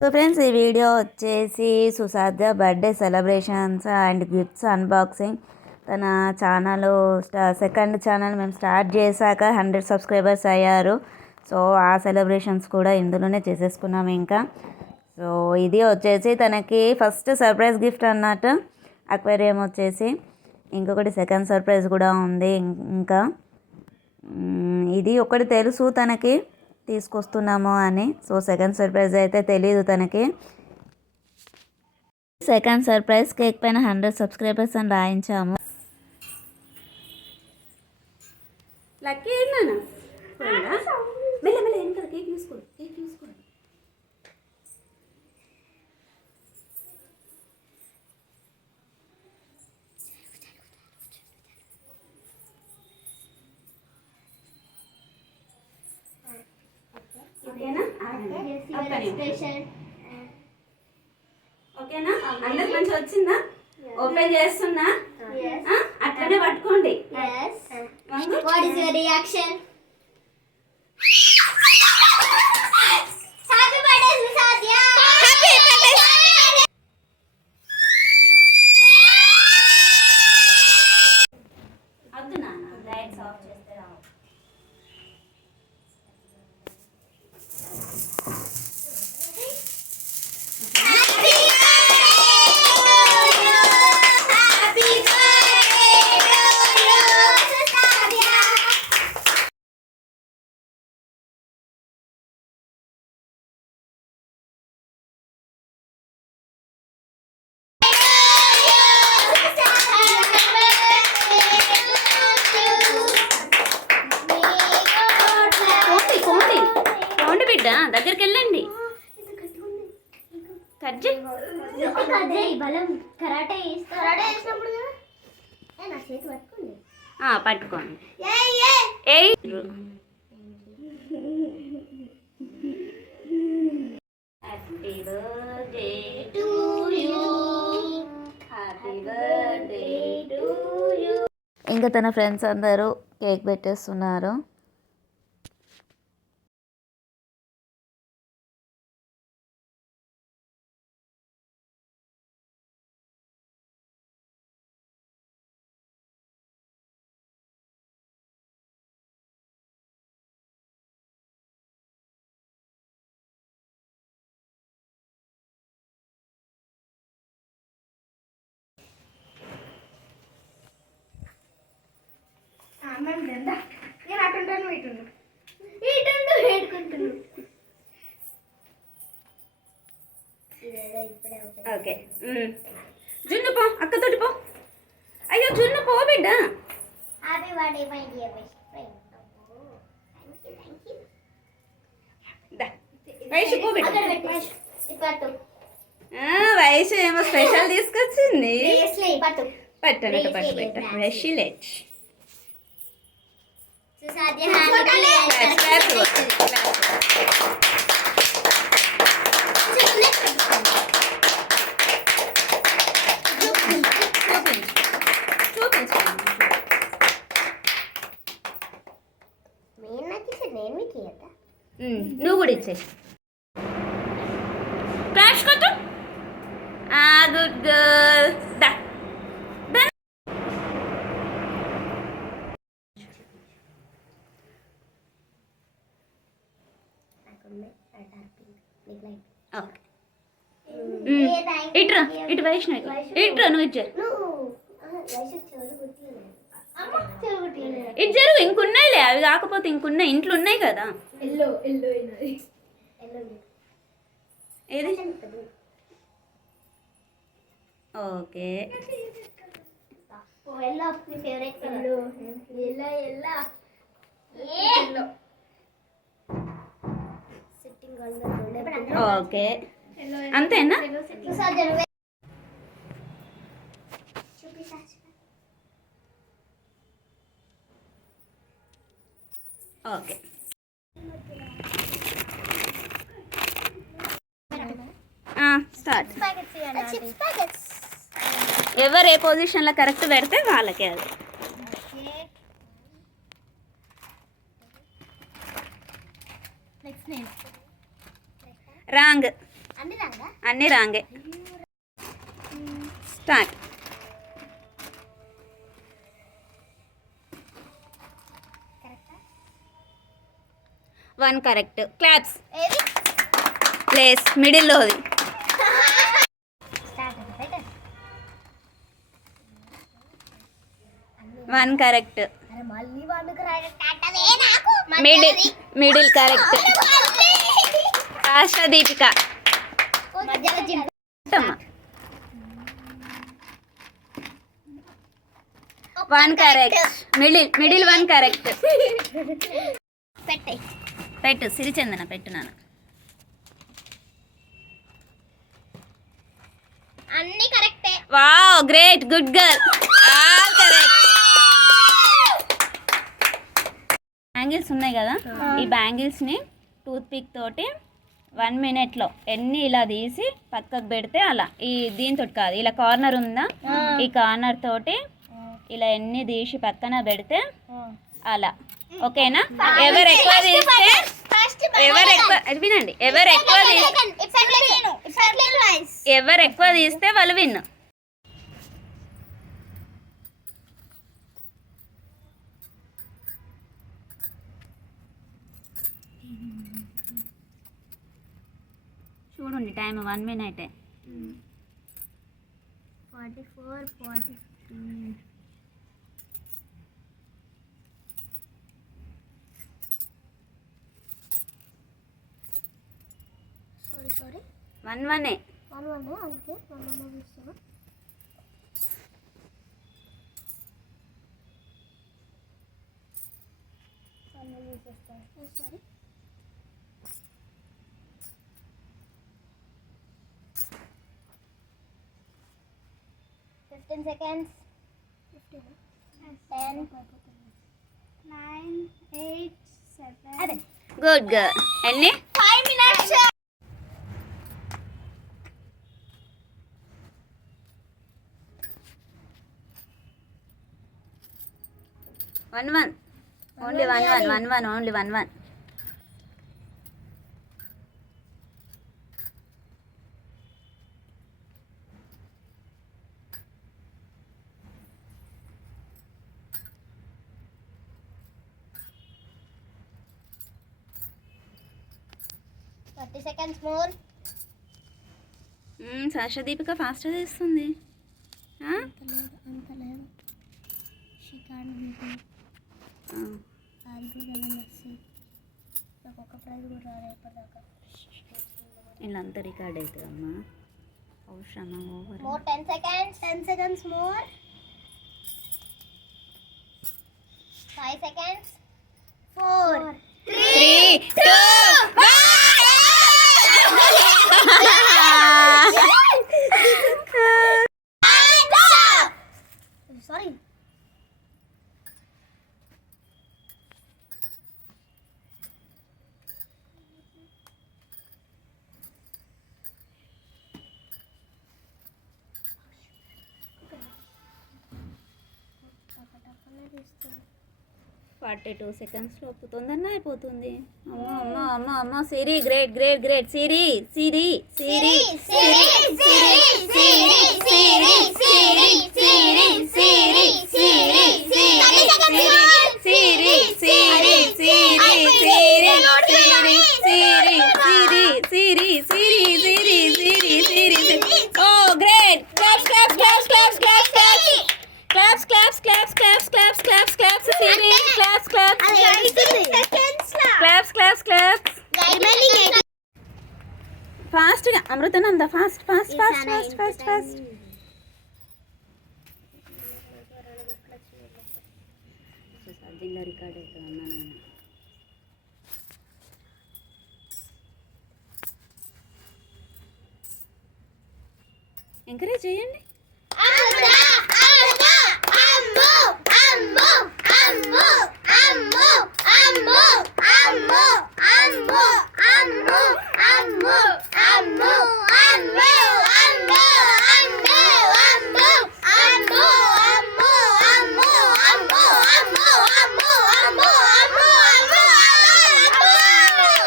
So friends, ఈ video వచ్చేసి Susadhya birthday celebrations and gifts unboxing. తన ఛానల్ సెకండ్ ఛానల్ మేము స్టార్ట్ చేశాక 100 సబ్స్క్రైబర్స్ అయ్యారు. సో ఆ సెలబ్రేషన్స్ కూడా ఇందులోనే చేసేసుకున్నాము. ఇంకా సో ఇది వచ్చేసి తనకి ఫస్ట్ సర్ప్రైజ్ గిఫ్ట్ అన్నట్టు అక్వేరియం వచ్చేసి. ఇంకొకటి సెకండ్ సర్ప్రైజ్ కూడా ఉంది. ఇంకా ఇది ఒకటి తెలుసు తనకి తీసుకొస్తున్నాము అని. సో సెకండ్ సర్ప్రైజ్ అయితే తెలియదు తనకి. సెకండ్ సర్ప్రైజ్ కేక్ పైన 100 సబ్స్క్రైబర్స్ అని రాయించాము. లక్కీ ఏంటన్నా మెల్ల మెల్ల వెనకాల కేక్ తీసుకోండి. ఓకేనా? అందరికి మంచిగా వచ్చిందా? ఓపెన్ చేస్తున్నా, అట్లనే పట్టుకోండి. What is your reaction? Happy birthday, Susadya! Happy birthday! వద్దు నాన్న, లైట్స్ ఆఫ్ చేస్తే రావు. దగ్గరికి వెళ్ళండి. కట్ చేయి. బలం కరాటే చేసినప్పుడు నా చేతి పట్టుకోండి. పట్టుకోండి. Happy birthday to you, happy birthday to you. ఇంకా తన ఫ్రెండ్స్ అందరూ కేక్ పెట్టేస్తున్నారు. నేను అటుంటాను, ఇటుండు ఏడుకుంటున్నాను. ఓకే, జున్ను పో, అక్కతోటి పో. అయ్యో జున్ను పో బిడ్డ. Happy birthday my dear best friend. వయసు పో బిడ్డ. వయసు ఏమో స్పెషల్ తీసుకొచ్చింది. పట్టనట్టు పట్టు బిడ్డ. బ్రష్లెట్. సుసాధ్య నువ్వు కూడా ఇచ్చే. క్లాష్ కొట్టు. Good girl. దా ఇట్రా, ఇటు వైష్ణవి ఇట్రా. నువ్వు ఇచ్చారు ఇచ్చారు. ఇంకున్నాయిలే, అవి కాకపోతే ఇంకున్నాయి. ఇంట్లో ఉన్నాయి కదా. ఏది? ఓకే. ఓకే, అంతేనా? Okay, start. ఎవరు ఏ పొజిషన్లో కరెక్ట్ పెడితే వాళ్ళకే అది. రాంగ్. అన్నీ రాంగే. స్టార్ట్. 1 కరెక్ట్. క్లాప్స్. ప్లేస్ మిడిల్లోది. 1 correct. Middle correct. Asha Deepika. 1 correct. Middle 1 correct. పెట్టు సిరిచందన పెట్టు నాన్న. అన్ని కరెక్టే. Wow great good girl. All correct. Bangles ఉన్నాయి కదా, ఈ బ్యాంగిల్స్ని టూత్ పిక్ తోటి 1 మినిట్లో ఎన్ని ఇలా తీసి పక్కకు పెడితే అలా, ఈ దీంతో కాదు, ఇలా కార్నర్ ఉందా, ఈ కార్నర్ తోటి ఇలా ఎన్ని తీసి పక్కన పెడితే అలా. ఓకేనా? ఎవరు ఎక్కువ తీస్తే వినండి, ఎవరు ఎక్కువ తీస్తే వాళ్ళు విన్. చూడండి టైం 1 మినిట్. 44 43 సారీ 1 1 అందుకే 1 తీస్తున్నా. Sorry 15 seconds. 10 9 8 7 good girl. ఎన్ని? 5 minutes. 1 1 only 1 1 1 1 only 1 1. seconds more. Sasha Deepika ఫాస్ట్గా చేస్తుంది. వీళ్ళంతా రికార్డ్ అవుతుందమ్మా, అవసరమా over. More 10 seconds. 10 seconds more. 5 seconds. 4 3 2 Sorry. Forty 2 సెకండ్స్లో తొందరగా అయిపోతుంది. అమ్మ అమ్మ అమ్మ అమ్మ. Siri great great great. Siri Siri Siri Siri Siri Siri Siri Siri Siri Siri Siri Siri Siri Siri Siri Siri Siri. Oh great. Claps claps claps claps claps claps claps claps claps claps claps claps Siri claps claps claps claps claps. ఫాస్ట్గా Amruthananda fast fast fast fast fast fast. జిల్లా record అవుతుందమ్మా. నేను ఎంకరేజ్ చేయండి.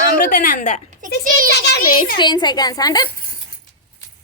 అమృతానంద 16 seconds అంటే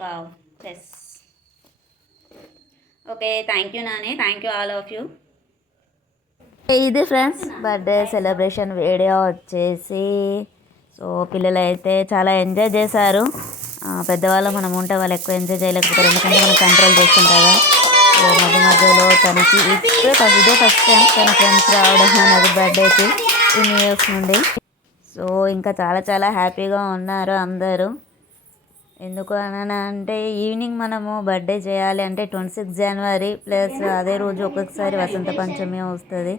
wow chess. Okay, thank you Nani, thank you all of you. ఇది friends birthday celebration video వచ్చేసి. So పిల్లలు అయితే చాలా ఎంజాయ్ చేశారు. పెద్దవాళ్ళు మనం ఉంటే వాళ్ళు ఎక్కువ ఎంజాయ్ చేయలేకపోతారు, ఎందుకంటే మనం కంట్రోల్ చేస్తాం కదా. సో మధ్య మధ్యలో తనకి ఇదే ఫస్ట్ టైం తన ఫ్రెండ్స్ రావడం అన్నది బర్త్డేకి ఈ న్యూ ఇయర్స్ నుండి. సో ఇంకా చాలా చాలా హ్యాపీగా ఉన్నారు అందరూ. ఎందుకు అని అంటే ఈవినింగ్ మనము బర్త్డే చేయాలి అంటే 26 జనవరి ప్లస్ అదే రోజు ఒక్కొక్కసారి వసంత పంచమి వస్తుంది.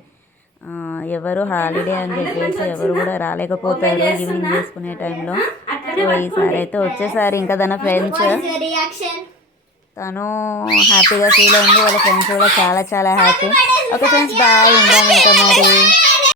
ఎవరు హాలిడే అని చెప్పేసి ఎవరు కూడా రాలేకపోతారు ఈవినింగ్ చేసుకునే టైంలో. సో ఈసారి అయితే వచ్చేసారి ఇంకా తన ఫ్రెండ్స్, తను హ్యాపీగా ఫీల్ అయింది, వాళ్ళ ఫ్రెండ్స్ కూడా చాలా చాలా హ్యాపీ. ఓకే ఫ్రెండ్స్, బాయ్, ఉంటాం ఇంకా మరి.